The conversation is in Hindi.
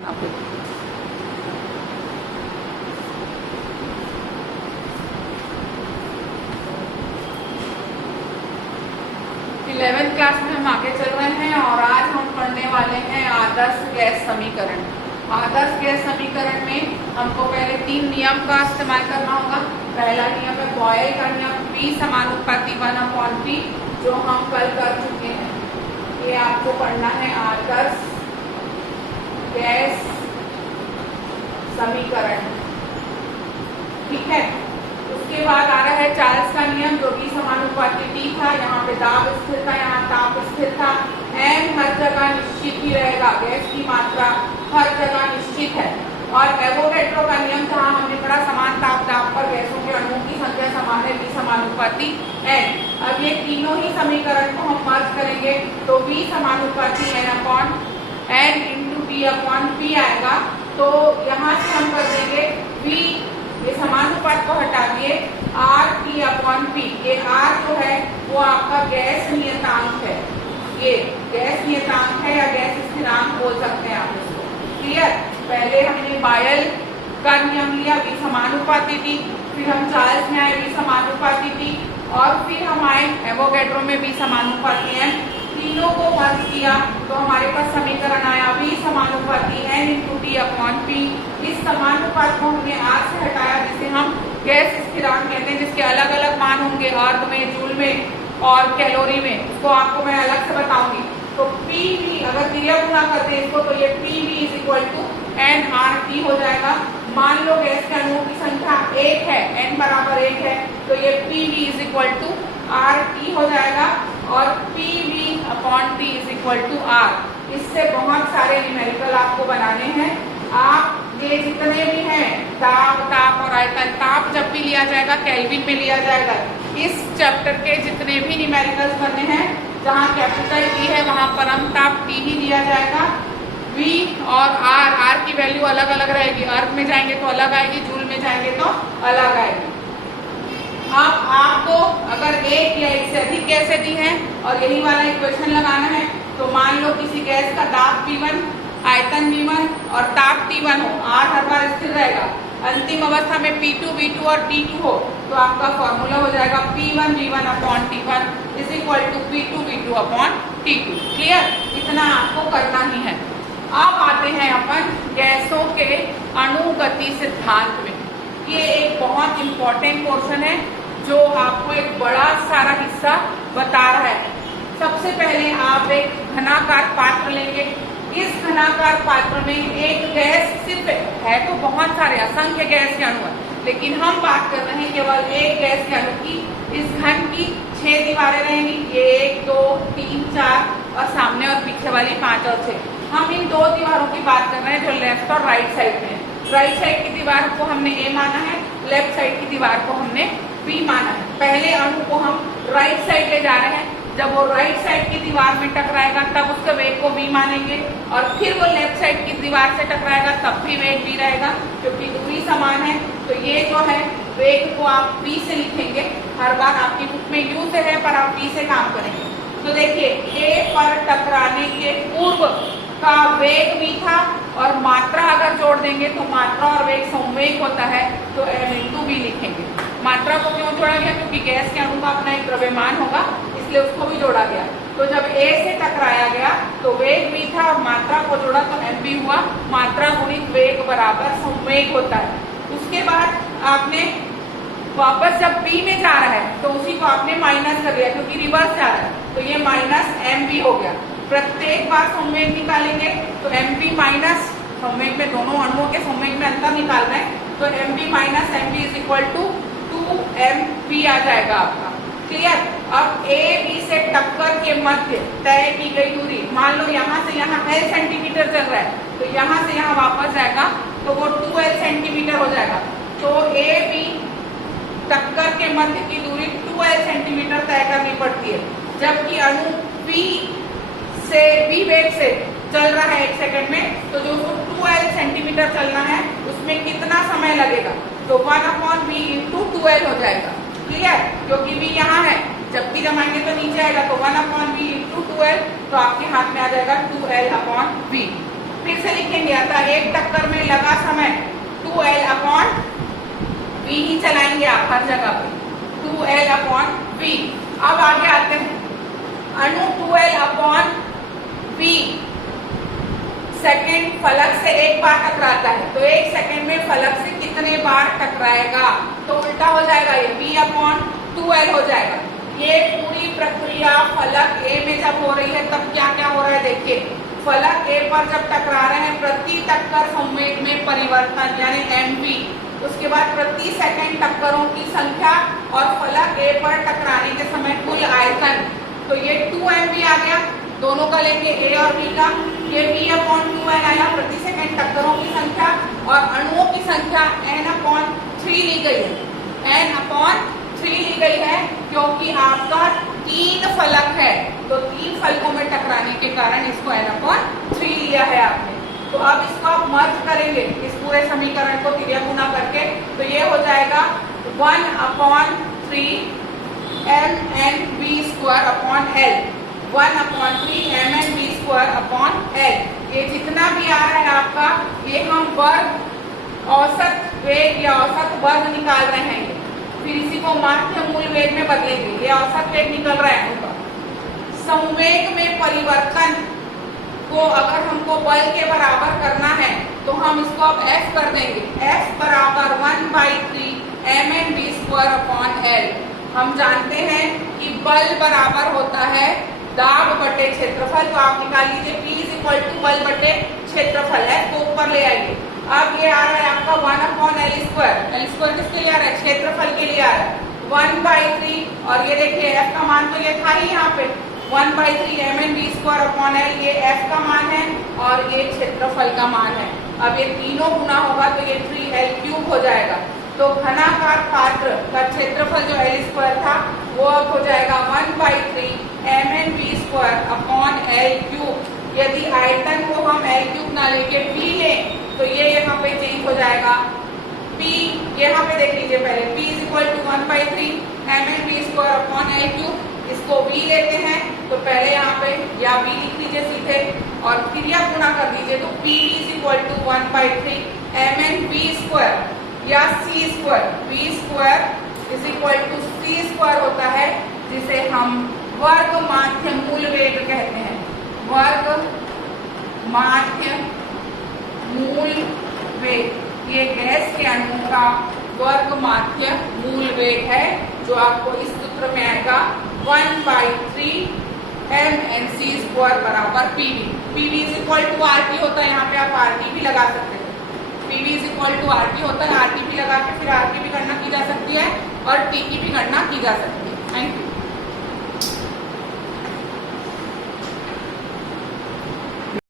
11th क्लास में हम आगे चल रहे हैं और आज हम पढ़ने वाले हैं आदर्श गैस समीकरण। आदर्श गैस समीकरण में हमको पहले 3 नियम का इस्तेमाल करना होगा। पहला नियम है बॉयल का नियम, P समानुपाती 1/P, जो हम कल कर चुके हैं। ये आपको पढ़ना है आदर्श गैस समीकरण, ठीक है। उसके बाद आ रहा है चार्ल्स का नियम, जो कि समानुपाती T था। यहाँ पे दाब स्थिर था, यहाँ ताप स्थिर था। M हर जगह निश्चित ही रहेगा, गैस की मात्रा हर जगह निश्चित है। और एवोगैड्रो का नियम जहाँ हमने पढ़ा समान ताप दाब पर गैसों के अणुओं की संख्या समान है, V समानुपाती N। अब ये तीनों ही समीकरण को हम मर्ज करेंगे तो V समानुपाती N/N × T/P आएगा। तो यहाँ से हम कर देंगे V, ये समानुपात को हटा दिए, R/T/P। ये R जो है वो आपका गैस नियतांक है, ये गैस नियतांक है या गैस स्थिरांक बोल सकते हैं आप इसको। क्लियर। पहले हमने बॉयल का नियम लिया, V समानुपाती T, फिर हम चार्ल्स में आए V समानुपाती T, और फिर हम आए एवोगैड्रो में V समानुपाती N। तीनों को मर्ज किया तो हमारे पास समीकरण आया V समानुपाती N × T/P। इस समानुपात को हमने R से हटाया, जिसे हम गैस स्थिरांक कहते हैं, जिसके अलग अलग मान होंगे अर्ध में, जूल में और कैलोरी में। उसको आपको मैं अलग से बताऊंगी। तो PV अगर क्रिया गुणा करते हैं इसको तो ये PV = N/RT हो जाएगा। मान लो गैस के अणुओं की संख्या 1 है, N = 1 है, तो ये PV = RT हो जाएगा और PV/T = R। इससे बहुत सारे न्यूमेरिकल आपको बनाने हैं। आप ये जितने भी हैं दाब, ताप और आयतन, ताप जब भी लिया जाएगा केल्विन में लिया जाएगा। इस चैप्टर के जितने भी न्यूमेरिकल्स बने हैं जहाँ कैपिटल T है वहाँ परम ताप T ही लिया जाएगा। V और R की वैल्यू अलग अलग रहेगी, अर्ध में जाएंगे तो अलग आएगी, जूल में जाएंगे तो अलग आएगी। अब आपको अगर एक या एक से अधिक गैसें दी हैं और यही वाला इक्वेशन लगाना है तो मान लो किसी गैस का दाब P1, आयतन V1 और ताप T1 हो, R हर बार स्थिर रहेगा। अंतिम अवस्था में P2, V2 और T2 हो तो आपका फॉर्मूला हो जाएगा P1V1/T1 = P2, V2/T2। क्लियर। इतना आपको करना ही है। अब आते हैं अपन गैसों के अणुगति सिद्धांत में। ये एक बहुत इंपॉर्टेंट पोर्शन है जो आपको एक बड़ा सारा हिस्सा बता रहा है। सबसे पहले आप एक घनाकार पात्र लेंगे। इस घनाकार पात्र में एक गैस सिर्फ है, तो बहुत सारे असंख्य गैस के अणु हैं, लेकिन हम बात कर रहे हैं केवल एक गैस के अणु की। इस घन की 6 दीवारें रहेंगी, ये 1, 2, 3, 4 और सामने और पीछे वाली 5 और 6। हम इन 2 दीवारों की बात कर रहे हैं जो लेफ्ट और राइट साइड में है। राइट साइड की दीवार को हमने A माना है, लेफ्ट साइड की दीवार को हमने B माना है। पहले अणु को हम राइट साइड ले जा रहे हैं, जब वो राइट साइड की दीवार में टकराएगा तब उसके वेग को V मानेंगे, और फिर वो लेफ्ट साइड की दीवार से टकराएगा तब भी वेग V रहेगा, क्योंकि दूरी समान है। तो ये जो है वेग को आप V से लिखेंगे। हर बार आपकी बुक में U से है पर आप V से काम करेंगे। तो देखिए A पर टकराने के पूर्व का वेग V था, और मात्रा अगर जोड़ देंगे तो मात्रा और वेग संवेग होता है, तो M × V लिखेंगे। मात्रा को क्यों जोड़ा गया? क्योंकि गैस के अणु का अपना एक द्रव्यमान होगा, इसलिए उसको भी जोड़ा गया। तो जब A से टकराया गया तो वेग V था और मात्रा को जोड़ा तो MV हुआ। मात्रा गुणित वेग बराबर संवेग होता है। उसके बाद आपने वापस जब B में जा रहा है तो उसी को आपने माइनस कर लिया, क्योंकि रिवर्स जा रहा है, तो ये -MV हो गया। प्रत्येक बार संवेग निकालेंगे तो MV माइनस संवेग में, दोनों अणुओं के संवेग में अंतर निकालना है, तो MV - MV = 2MV आ जाएगा आपका। क्लियर। अब A B से टक्कर के मध्य तय की गई दूरी, मान लो यहाँ से यहाँ L सेंटीमीटर चल रहा है, तो यहाँ से यहाँ वापस जाएगा तो वो 2L सेंटीमीटर हो जाएगा। तो A B टक्कर के मध्य की दूरी 2L सेंटीमीटर तय करनी पड़ती है, जबकि अणु B से B वेग से चल रहा है 1 सेकंड में, तो जो 2L सेंटीमीटर चलना है उसमें कितना समय लगेगा? तो 1/V × 2L हो जाएगा। क्लियर। क्योंकि V यहाँ है, जब भी जमाएंगे तो नीचे आएगा, तो 1/V × 2L, तो आपके हाथ में आ जाएगा 2L/V। फिर से लिखेंगे, अतः एक टक्कर में लगा समय 2L अपॉन V ही चलाएंगे आप हर जगह पे, 2L अपॉन V। अब आगे आते हैं, अणु 2L अपॉन V सेकेंड फलक से एक बार टकराता है, तो एक सेकेंड में फलक से कितने बार टकराएगा, तो उल्टा हो जाएगा, ये V अपॉन 2L हो जाएगा। ये पूरी प्रक्रिया फलक A में जब हो रही है तब क्या क्या हो रहा है देखिए, फलक A पर जब टकरा रहे हैं प्रति टक्कर संवेग में परिवर्तन यानी mv, उसके बाद प्रति सेकंड टक्करों की संख्या और फलक A पर टकराने के समय कुल आयतन, तो ये 2mv आ गया, दोनों का लेंगे A और B का, ये V अपॉन 2N आया प्रति सेकंड टक्करों की संख्या, और अणुओं की संख्या N अपॉन 3 ली गई है, N अपॉन 3 ली गई है क्योंकि आपका 3 फलक है, तो 3 फलकों में टकराने के कारण इसको N अपॉन 3 लिया है आपने। तो अब इसको आप मर्ज करेंगे इस पूरे समीकरण को तिर्यक गुना करके, तो ये हो जाएगा 1 upon 3 mnv square upon L, 1 upon 3 mnv square upon L। ये जितना भी आ रहा है आपका, ये हम वर्ग औसत वेग या औसत वर्ग निकाल रहे हैं, फिर इसी को माध्य मूल वेग में बदलेंगे, ये औसत वेग निकल रहा है उनका। संवेग में परिवर्तन को अगर हमको बल के बराबर करना है तो हम इसको अब F कर देंगे, F बराबर 1/3 mnv स्क्वायर अपॉन L। हम जानते हैं कि बल बराबर होता है दाब बटे क्षेत्रफल, तो आप निकाल लीजिए P इक्वल टू बल बटे क्षेत्रफल है, तो ऊपर ले आइए। अब ये आ रहा है आपका 1 upon L square, L square किसके लिए आ रहा है, क्षेत्रफल के लिए आ रहा है, 1/3, और ये देखिए F का मान तो ये था ही यहाँ पे 1/3 mnv स्क्वायर अपॉन L, ये F का मान है और ये क्षेत्रफल का मान है। अब ये तीनों गुना होगा तो ये 3L क्यूब हो जाएगा, तो घनाकार पात्र का क्षेत्रफल जो L स्क्वायर था वो अब हो जाएगा 1/3 mnv square upon L cube. यदि आयतन को हम L क्यूब ना लेके P लें तो ये यहाँ पे चेंज हो जाएगा, P यहाँ पे देख लीजिए पहले, P equal to 1/3 mnv square upon L cube, इसको V लेते हैं तो पहले यहाँ पे या V लिख लीजिए सीधे और फिर या गुना कर दीजिए, तो P equal to 1/3 mnv square या C square, V square is equal to C square होता है, जिसे हम वर्ग माध्य मूल वेग कहते हैं, वर्ग माध्य मूल वेग। ये गैस के अणु का वर्ग माध्य मूल वेग है, जो आपको इस सूत्र में आएगा 1/3 mnc स्क्वायर बराबर PV। PV is equal to RT होता है, यहाँ पे आप RT भी लगा सकते हैं, PV is equal to RT होता है, RT भी लगा के फिर RT भी गणना की जा सकती है और T की भी गणना की जा सकती है। Thank you.